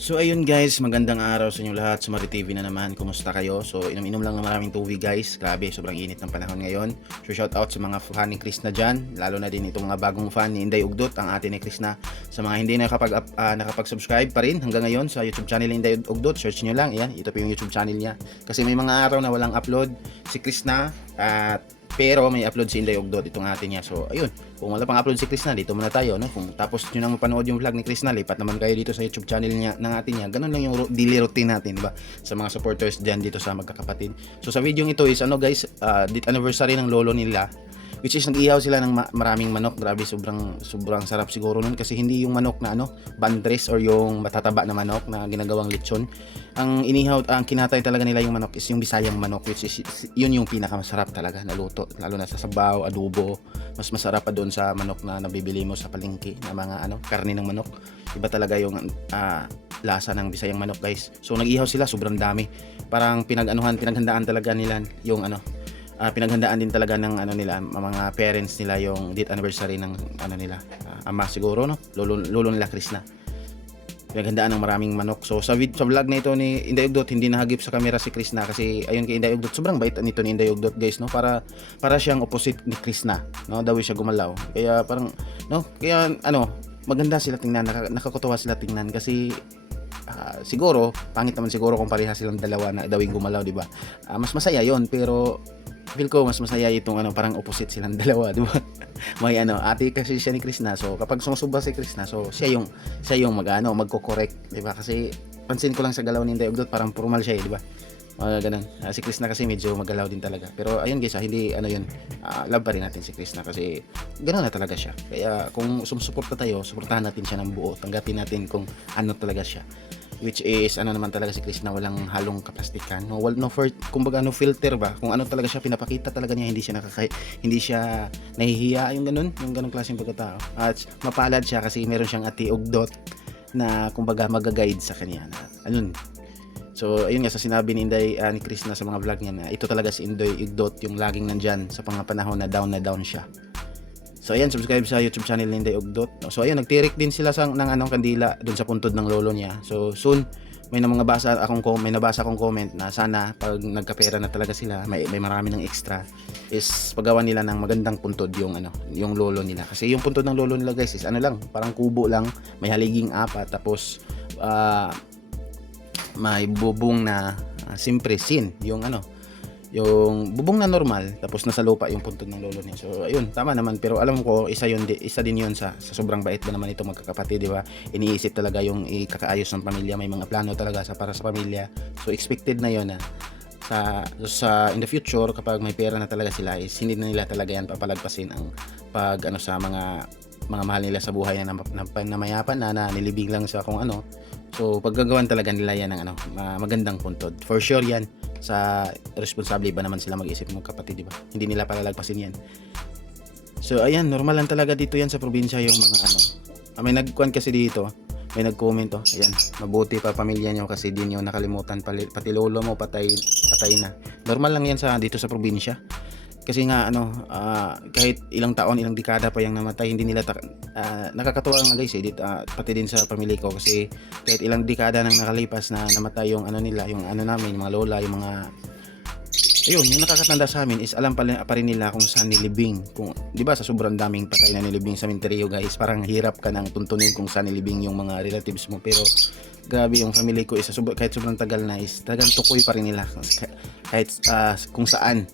So ayun guys, magandang araw sa inyo lahat. Sumari TV na naman. Kumusta kayo? So inom-inom lang ng maraming tubig guys. Grabe, sobrang init ng panahon ngayon. So shout out sa mga fan ni Chris na dyan. Lalo na din itong mga bagong fan ni Inday Ugdot, ang ate ni Chris na. Sa mga hindi nakapag-subscribe pa rin hanggang ngayon sa YouTube channel ni Inday Ugdot, search nyo lang. Ayan, ito po yung YouTube channel niya. Kasi may mga araw na walang upload si Chris na. Pero may upload si Inday Ugdot, itong ate niya. So ayun, kung wala pang upload si Chris na, dito muna tayo, no? Kung tapos nyo nang mapanood yung vlog ni Chris na, lipat naman kayo dito sa YouTube channel niya, ng ate niya. Ganun lang yung daily routine natin, diba? Sa mga supporters dyan dito sa magkakapatid. So sa video ito is guys, anniversary ng lolo nila, which is nag-ihaw sila ng maraming manok. Grabe, sobrang sarap siguro nun kasi hindi yung manok na bandres or yung matataba na manok na ginagawang lechon. Ang kinatay talaga nila yung manok is yung Bisayang manok, which is yun yung pinakamasarap talaga na luto, lalo na sa sabaw, adobo. Mas masarap pa doon sa manok na nabibili mo sa palengke na mga karne ng manok. Iba talaga yung lasa ng Bisayang manok guys. So nag-ihaw sila, sobrang dami. Parang pinaghandaan talaga nila yung pinaghandaan din talaga ng nila, mga parents nila, yung date anniversary ng nila, ama siguro, lolo nila Chris na. Pinaghandaan ng maraming manok. So sa vlog na ito ni Inday Ugdot, hindi nahagip sa camera si Chris na kasi ayun kay Inday Ugdot, sobrang bait nito ni Inday Ugdot guys, para siyang opposite ni Chris na, daw siya gumalaw. Kaya parang maganda sila tingnan, nakakatuwa sila tingnan kasi siguro pangit naman siguro kung pareha silang dalawa na dawing gumalaw, di ba? Mas masaya yon, pero feel ko mas masaya itong parang opposite silang dalawa, di ba? May ate kasi siya ni Chris na. So kapag sumusuba si Chris na, so siya yung magko-correct, di ba? Kasi pansin ko lang sa galaw ni Inday Ugdot, parang formal siya, di ba? Ganun. Si Chris na kasi medyo magalaw din talaga. Pero ayun guys, hindi love pa rin natin si Chris na kasi ganoon na talaga siya. Kaya kung sumusuporta tayo, suportahan natin siya ng buo. Tanggapin natin kung ano talaga siya. Which is naman talaga si Chris na walang halong kaplastikan, kumbaga no filter ba, kung ano talaga siya pinapakita talaga niya, hindi siya nahihiya, yung ganung klaseng pagkatao. At mapalad siya kasi meron siyang ate Ugdot na kumbaga mag-guide sa kanya So ayun nga, sa sinabi ni Inday ni Chris na sa mga vlog niya, na ito talaga si Inday Ugdot yung laging nandyan sa mga panahon na down siya. So ayan, subscribe sa YouTube channel ni Inday Ugdot. So ayan, nagtirik din sila ng kandila doon sa puntod ng lolo niya. So soon may nabasa akong comment na sana pag nagkapera na talaga sila, may marami ng extra, is paggawa nila ng magandang puntod yung lolo nila. Kasi yung puntod ng lolo nila guys is lang, parang kubo lang, may haliging apat, tapos may bubong na simpresin, yung bubong na normal, tapos nasa lupa yung puntod ng lolo niya. So ayun, tama naman, pero alam ko isa din yun sa sobrang bait ba naman ito magkakapatid, di ba? Iniisip talaga yung ikakaayos ng pamilya, may mga plano talaga para sa pamilya. So expected na yun sa in the future, kapag may pera na talaga sila, is hindi na nila talaga yan papalagpasin ang sa mga mahal nila sa buhay na namayapan na nilibing lang sa kung ano. So paggagawan talaga nila yan ng magandang puntod. For sure yan, sa responsable ba naman sila mag-isip ng kapatid, di ba? Hindi nila palalagpasin yan. So ayan, normal lang talaga dito yan sa probinsya, yung mga may nagkuhan kasi dito, may nag-comment ayan, mabuti pa pamilya nyo kasi di nyo nakalimutan pati lolo mo patay na. Normal lang yan dito sa probinsya. Kasi nga kahit ilang taon, ilang dekada pa yung namatay, hindi nila nakakatuwa nga guys, pati din sa pamilya ko, kasi kahit ilang dekada nang nakalipas na namatay yung nila, yung namin, yung mga lola, yung nakakatanda sa amin, is alam pa rin nila kung saan nilibing. Kung, di ba, sa sobrang daming patay na nilibing sa sementeryo guys, parang hirap ka nang tuntunin kung saan nilibing yung mga relatives mo. Pero grabe, yung family ko is kahit sobrang tagal na, is talagang tukoy pa rin nila kahit kung saan,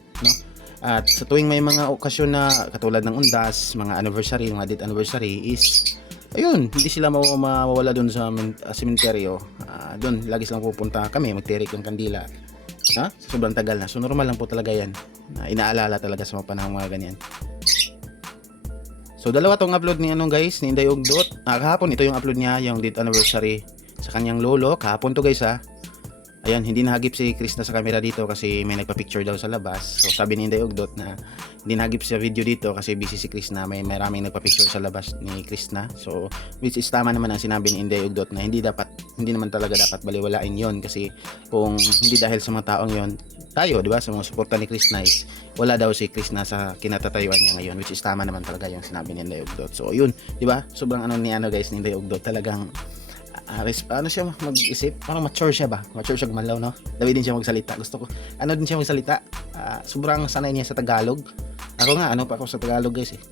At sa tuwing may mga okasyon na katulad ng undas, mga anniversary, mga date anniversary, is ayun, hindi sila mawawala doon sa sementeryo. Doon lagi silang pupunta kami, magtirik ng kandila. Sa sobrang tagal na. So normal lang po talaga yan. Inaalala talaga sa mga panahon mga ganyan. So dalawa tong upload ni guys, ni Inday Ugdot. Kahapon ito yung upload niya, yung date anniversary sa kanyang lolo. Kahapon to guys Ayan, hindi nahagip si Chris na sa camera dito kasi may nagpa-picture daw sa labas. So sabi ni Inday Ugdot na hindi nahagip sa video dito kasi busy si Chris na, may maraming nagpa-picture sa labas ni Chris na. So which is tama naman ang sinabi ni Inday Ugdot na hindi naman talaga dapat baliwalain yon, kasi kung hindi dahil sa mga taong yon, tayo, di ba, sa mga suporta ni Chris na, wala daw si Chris na sa kinatatayuan niya ngayon, which is tama naman talaga yung sinabi ni Inday Ugdot. So yun, di ba, sobrang ni guys, ni Inday Ugdot, talagang ano siya mag-isip, parang mature siya ba? Mature siya gumalaw, no? Dami din siya magsalita. Gusto ko, ano din siya magsalita. Sobrang sanay niya sa Tagalog. Ako nga, ano pa ako sa Tagalog guys eh.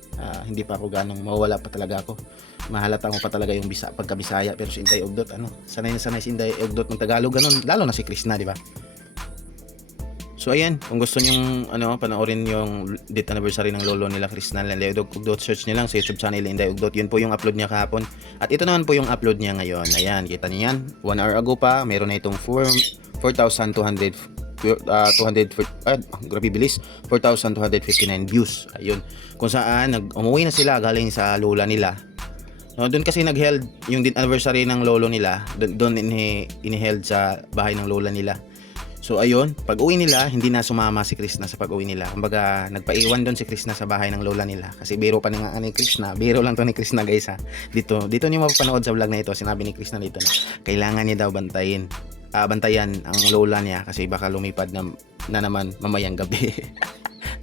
Hindi pa ako ganong mawala pa talaga ako. Mahalata ko pa talaga yung pagka-Bisaya, pero si Inday Ugdot, sanay na sanay si Inday Ugdot ng Tagalog, ganun. Lalo na si Krishna, di ba? So ayan, kung gusto nyong panoorin yung date anniversary ng lolo nila Krishna Inday Ugdot, search niyo lang sa YouTube channel Inday Ugdot. Yun po yung upload niya kahapon. At ito naman po yung upload niya ngayon. Ayan, kita niyo yan. 1 hour ago pa, meron na itong 4,200 grabe bilis, 4,259 views. Ayun, kung saan umuwi na sila galing sa lola nila. No, doon kasi nag-held yung date anniversary ng lolo nila. Doon ini-held sa bahay ng lola nila. So ayun, pag uwi nila, hindi na sumama si Krishna sa pag-uwi nila. Kumbaga, nagpaiwan doon si Krishna sa bahay ng lola nila. Kasi biro pa nga ni Krishna. Biro lang to ni Krishna guys ha. Dito niyo mapapanood sa vlog na ito. Sinabi ni Krishna dito na kailangan niya daw bantayan ang lola niya kasi baka lumipad na naman mamayang gabi.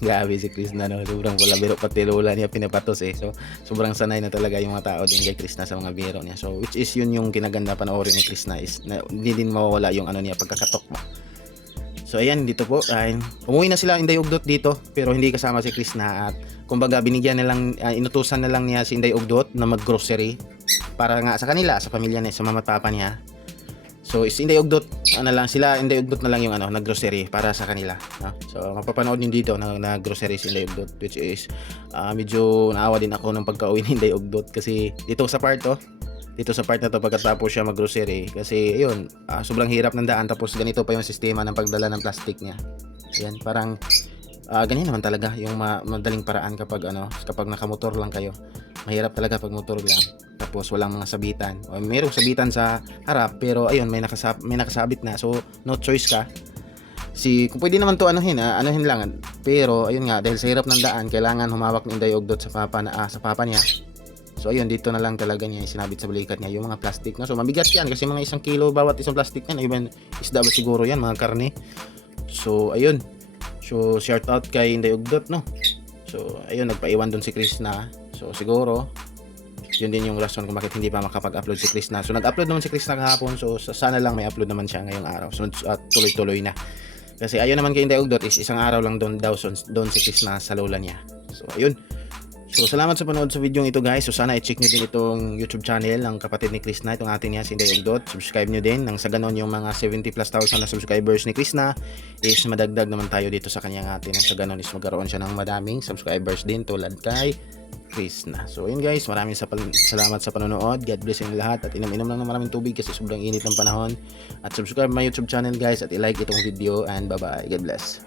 Grabe si Krishna, no? Sobrang wala biro, pati lola niya pinapatos eh. So sobrang sanay na talaga yung mga tao din kay Krishna sa mga biro niya. So which is yun yung kinaganda panoorin ni Krishna is na, hindi din mawawala yung niya pagkakatok mo. So ayan, dito po umuwi na sila Inday Ugdot dito pero hindi kasama si Krishna at kumbaga binigyan na lang inutusan na lang niya si Inday Ugdot na mag-grocery para nga sa kanila, sa pamilya niya, sa mama at papa niya. So si Inday Ugdot Inday Ugdot na lang yung nag-grocery para sa kanila, no? So mapapanood niyo dito na grocery si Inday Ugdot, which is medyo naawa din ako ng pagka-uwi ni Inday Ugdot kasi dito sa part na to pagkatapos siya mag-grocery kasi ayun, sobrang hirap ng daan tapos ganito pa yung sistema ng pagdala ng plastic niya. Yan, parang ganyan naman talaga yung madaling paraan kapag nakamotor lang kayo. Mahirap talaga pag motor lang tapos walang mga sabitan. O mayroong sabitan sa harap pero ayun may nakasabit na, so no choice ka. Kung pwede naman to anuhin lang, pero ayun nga dahil sa hirap ng daan kailangan humawak ni Inday Ugdot sa papa niya. So ayun, dito na lang talaga niya sinabit sa balikat niya yung mga plastic, no? So mabigat yan kasi mga 1 kilo bawat isang plastic yan. Even isda ba siguro yan, mga karne. So ayun. So shout out kay Inday Ugdot, no? So ayun, nagpaiwan doon si Krishna. So siguro yun din yung rason kung bakit hindi pa makapag-upload si Krishna. So nag-upload naman si Krishna kahapon. So sana lang may upload naman siya ngayong araw. So tuloy-tuloy na. Kasi ayun naman kay Inday Ugdot is isang araw lang doon si Krishna sa lola niya. So ayun. So salamat sa panood sa video ito guys. So sana i-check nyo din itong YouTube channel ng kapatid ni Krishna, itong atin niya si Inday Ugdot. Subscribe nyo din nang sa ganon yung mga 70+ thousand na subscribers ni Krishna is madagdag naman tayo dito sa kanyang atin. Nang sa ganon is magkaroon siya ng madaming subscribers din tulad kay Krishna. So yun guys, maraming salamat sa panonood. God bless inyo lahat at inom-inom lang ng maraming tubig kasi sobrang init ng panahon. At subscribe my YouTube channel guys at i-like itong video and bye bye. God bless.